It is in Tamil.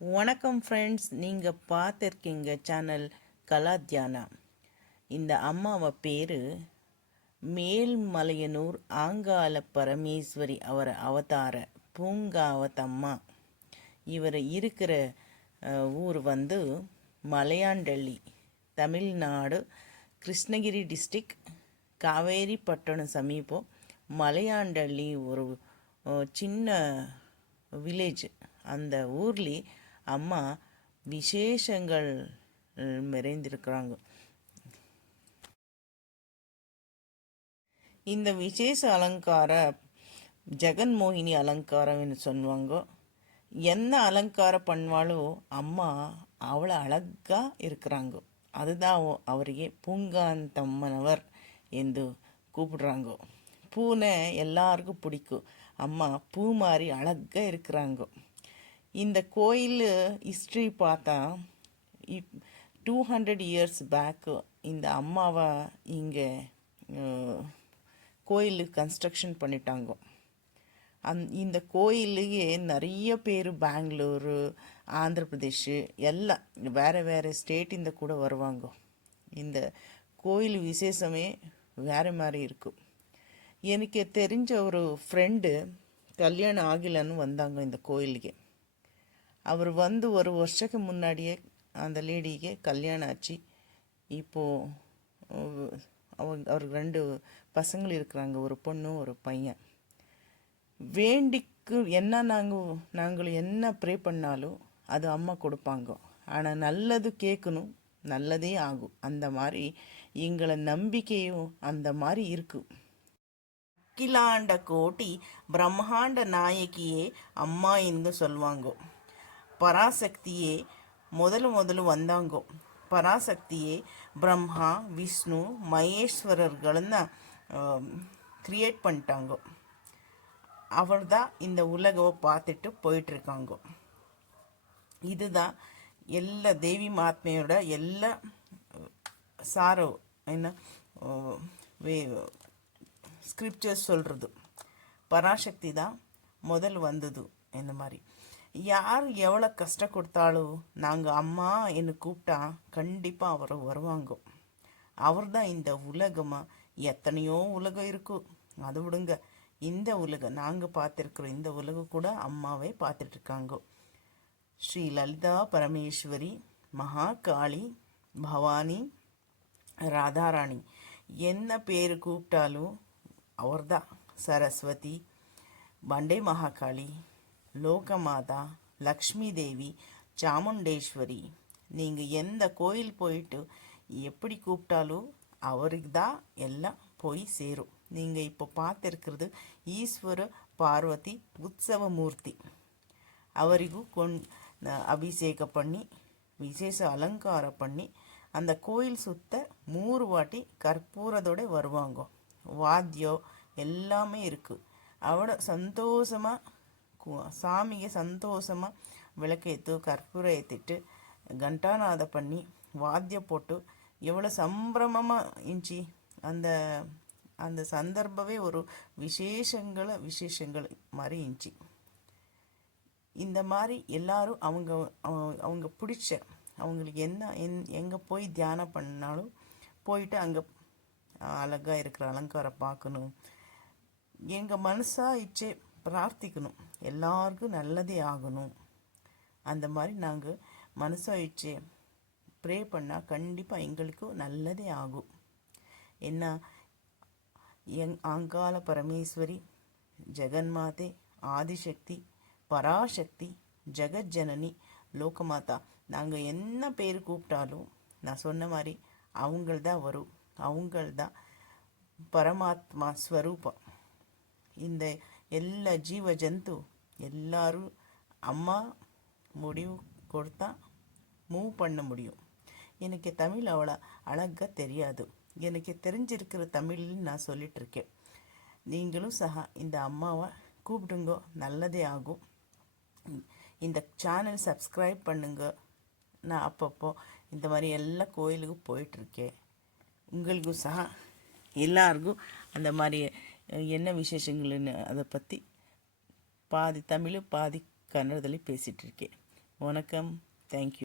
வணக்கம் ஃப்ரெண்ட்ஸ், நீங்கள் பார்த்துருக்கீங்க சேனல் கலா தியானா. இந்த அம்மாவை பேர் மேல்மலையனூர் ஆங்கால பரமேஸ்வரி அவர் அவதார பூங்காவத்தம்மா. இவர் இருக்கிற ஊர் மலையாண்டள்ளி, தமிழ்நாடு, கிருஷ்ணகிரி டிஸ்ட்ரிக், காவேரி பட்டணம் சமீபம். மலையாண்டள்ளி ஒரு சின்ன வில்லேஜ். அந்த ஊர்லி அம்மா விசேஷங்கள் நிறைந்திருக்கிறாங்க. இந்த விசேஷ அலங்கார ஜெகன்மோகினி அலங்காரம்னு சொல்லுவாங்க. என்ன அலங்காரம் பண்ணுவாளோ அம்மா அவ்வளோ அழகாக இருக்கிறாங்க. அதுதான் அவரையே பூங்காந்தம்மனவர் என்று கூப்பிடுறாங்க. பூனை எல்லாருக்கும் பிடிக்கும். அம்மா பூ மாதிரி அழகாக இருக்கிறாங்க. இந்த கோயில் ஹிஸ்ட்ரி பார்த்தா 200 இயர்ஸ் பேக்கு இந்த அம்மாவை இங்கே கோயில் கன்ஸ்ட்ரக்ஷன் பண்ணிட்டாங்க. இந்த கோயிலையே நிறைய பேர் பெங்களூரு, ஆந்திர பிரதேஷ் எல்லாம் வேறு வேறு ஸ்டேட்டிந்த கூட வருவாங்க. இந்த கோயில் விசேஷமே வேறு மாதிரி இருக்கும். எனக்கு தெரிஞ்ச ஒரு ஃப்ரெண்டு கல்யாணம் ஆகலன்னு வந்தாங்க இந்த கோயிலுக்கு. அவர் ஒரு வருஷத்துக்கு முன்னாடியே அந்த லேடிக்கு கல்யாணம் ஆச்சு. இப்போது அவருக்கு 2 பசங்கள் இருக்கிறாங்க, ஒரு பொண்ணு ஒரு பையன். வேண்டிக்கு என்ன நாங்கள் என்ன ப்ரே பண்ணாலும் அது அம்மா கொடுப்பாங்க. ஆனால் நல்லது கேட்கணும், நல்லதே ஆகும். அந்த மாதிரி எங்களை நம்பிக்கையும் அந்த மாதிரி இருக்கு. அகிலாண்ட கோட்டி பிரம்மாண்ட நாயகியே அம்மா என்று சொல்லுவாங்க. பராசக்தியே முதಲು வந்தாங்கோ. பராசக்தியே பிரம்மா, விஷ்ணு, மகேஸ்வரர்களನ್ನ கிரியேட் பண்ணிட்டாங்க. அவர் தான் இந்த உலகவை பார்த்துட்டு போயிட்டுருக்காங்க. இதுதான் எல்லா தேவி மகாத்மையோட எல்லா சாரோ என்ன ஸ்கிரிப்சர்ஸ் சொல்கிறது. பராசக்தி தான் முதல் வந்தது. இந்த மாதிரி யார் எவ்வளோ கஷ்டம் கொடுத்தாலும் நாங்கள் அம்மா என்னை கூப்பிட்டா கண்டிப்பாக அவர் வருவாங்க. அவர் தான் இந்த உலகமாக. எத்தனையோ உலகம் இருக்கும், அது விடுங்க. இந்த உலகம் நாங்கள் பார்த்துருக்குறோம், இந்த உலகம் கூட அம்மாவே பார்த்துட்ருக்காங்க. ஸ்ரீ லலிதா பரமேஸ்வரி, மகாகாளி, பவானி, ராதாராணி என்ன பேர் கூப்பிட்டாலும் அவர்தான். சரஸ்வதி, பண்டை மகாகாளி, லோகமாதா, லக்ஷ்மி தேவி, சாமுண்டேஸ்வரி. நீங்கள் எந்த கோயில் போயிட்டு எப்படி கூப்பிட்டாலும் அவருக்கு தான் எல்லாம் போய் சேரும். நீங்கள் இப்போ பார்த்துருக்கிறது ஈஸ்வர பார்வதி உற்சவ மூர்த்தி. அவரிಗೂ அபிஷேகம் பண்ணி விசேஷ அலங்காரம் பண்ணி அந்த கோயில் சுத்த 3 வாட்டி கற்பூரத்தோடு வருவாங்க. வாத்தியம் எல்லாமே இருக்குது. அவட சந்தோஷமாக சாமிಗೆ சந்தோஷமாக விளக்கேற்று கற்பூரம் ஏற்றிட்டு கண்டாநாத பண்ணி வாத்தியம் போட்டு எவ்வளோ சம்பிரமமாக இருந்துச்சு. அந்த அந்த சந்தர்ப்பமே ஒரு விசேஷங்கள் மாதிரி இருந்துச்சு. இந்த மாதிரி எல்லாரும் அவங்க பிடிச்ச அவங்களுக்கு எங்கே போய் தியானம் பண்ணாலும் போயிட்டு அங்கே அழகாக இருக்கிற அலங்காரம் பார்க்கணும். எங்கள் மனசாக இச்சே பிரார்த்திக்கணும், எல்லாருக்கும் நல்லதே ஆகணும். அந்த மாதிரி நாங்கள் மனசாயிடுச்சு ப்ரே பண்ணால் கண்டிப்பாக எங்களுக்கும் நல்லதே ஆகும். என்ன ஆங்கால பரமேஸ்வரி, ஜெகன்மாதே, ஆதிசக்தி, பராசக்தி, ஜெகஜனனி, லோகமாதா. நாங்கள் என்ன பேர் கூப்பிட்டாலும் நான் சொன்ன மாதிரி அவங்கள்தான் வரும். அவங்கள்தான் பரமாத்மா ஸ்வரூபம். இந்த ಎಲ್ಲ ಜೀವ ಜಂತು எல்லாரும் அம்மா முடிவு கொடுத்தா மூவ் பண்ண முடியும். எனக்கு தமிழ் அவ்வளோ அழகாக தெரியாது. எனக்கு தெரிஞ்சிருக்கிற தமிழில் நான் சொல்லிகிட்ருக்கேன். நீங்களும் சஹா இந்த அம்மாவை கூப்பிடுங்க, நல்லதே ஆகும். இந்த சேனல் சப்ஸ்கிரைப் பண்ணுங்க. நான் அப்பப்போ இந்த மாதிரி எல்லா கோயிலுக்கும் போயிட்டுருக்கேன். உங்களுக்கும் சஹா எல்லாருக்கும் அந்த மாதிரி என்ன விசேஷங்கள்னு அதை பற்றி பாதி தமிழ் பாதி கன்னடದಲ್ಲಿ பேசிகிட்ருக்கேன். வணக்கம். தேங்க்யூ.